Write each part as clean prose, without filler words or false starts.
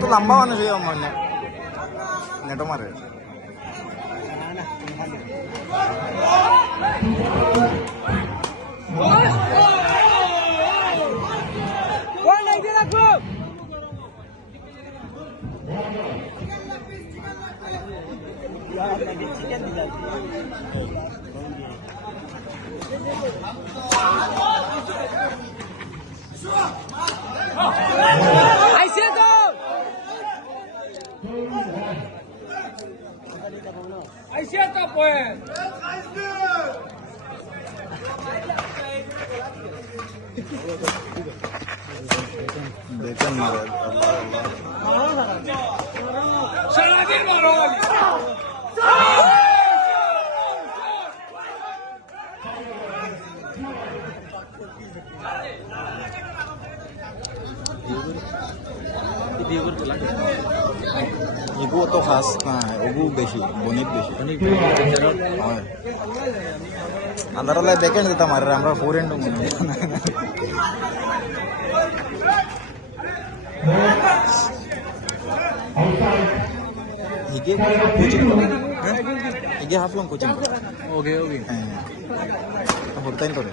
তো লম্বা মানুষ মানে নেটো মারে দেখেন মারে এগু তো খাস না ওগু বেশি বনিক বেশি হয় আন্দারলে দেখেন যেটা মারে আমরা ফোর এন্ড মনে hige coaching hige half long coaching okay होता ही तो रे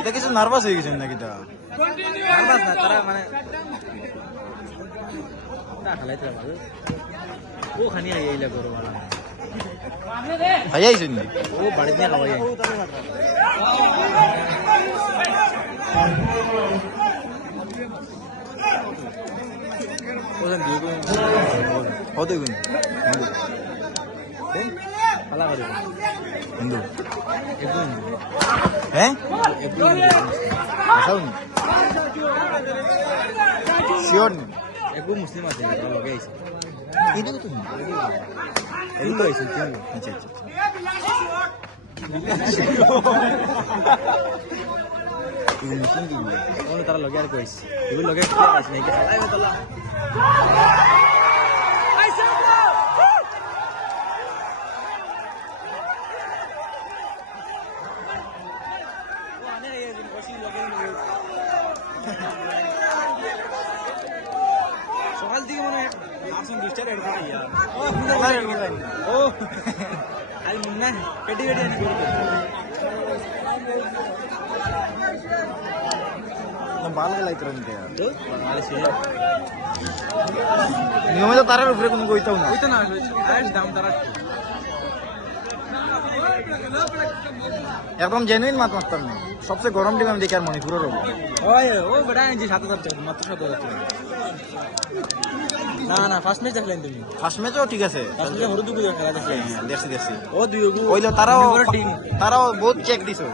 এটা কিছু নার্ভাস হয়ে গেছেন নাকি তা নার্ভাস না তারা মানে তা খেলাইতে ভালো ও খানি আইলা করো ভালো আইছেন ও বাড়িতে না খাওয়াই ওজন দিয়ে কো হতে গুন পালা করে হিন্দু একদম হ্যাঁ একদম আসাউন শিওর একদম মুসলিম আছে ভালো গাইছে এটা তো এই তো আছে আচ্ছা আচ্ছা এই মুসলিম কি ওনে তারা লগে আর কইছে এগুলো লগে আছে নাকি আই তোলা সকাল থেকে মনে হয় আসুন দুষ্টার এড করে यार ও আই মুন্না পেটি পেটি আনি করে না বাল লাইতরন কে यार তো বাঙালি ছিল নিয়মিত তারার উপরে কোনো কইতাও না কইতা না আজ দাম তারা একদম জেনুইন মাছ মারতাম না সবচেয়ে গরম টিম আমি দেখি আর মণিপুরের রব ওই ও বড় যে ৭০০০ মাত্র ৭০০০ না না ফার্স্ট ম্যাচ দেখলেন তুমি ফার্স্ট ম্যাচও ঠিক আছে হরুদুগু খেলা দেখছি ও দুই ওইলো তারাও বহুত চেক দিছো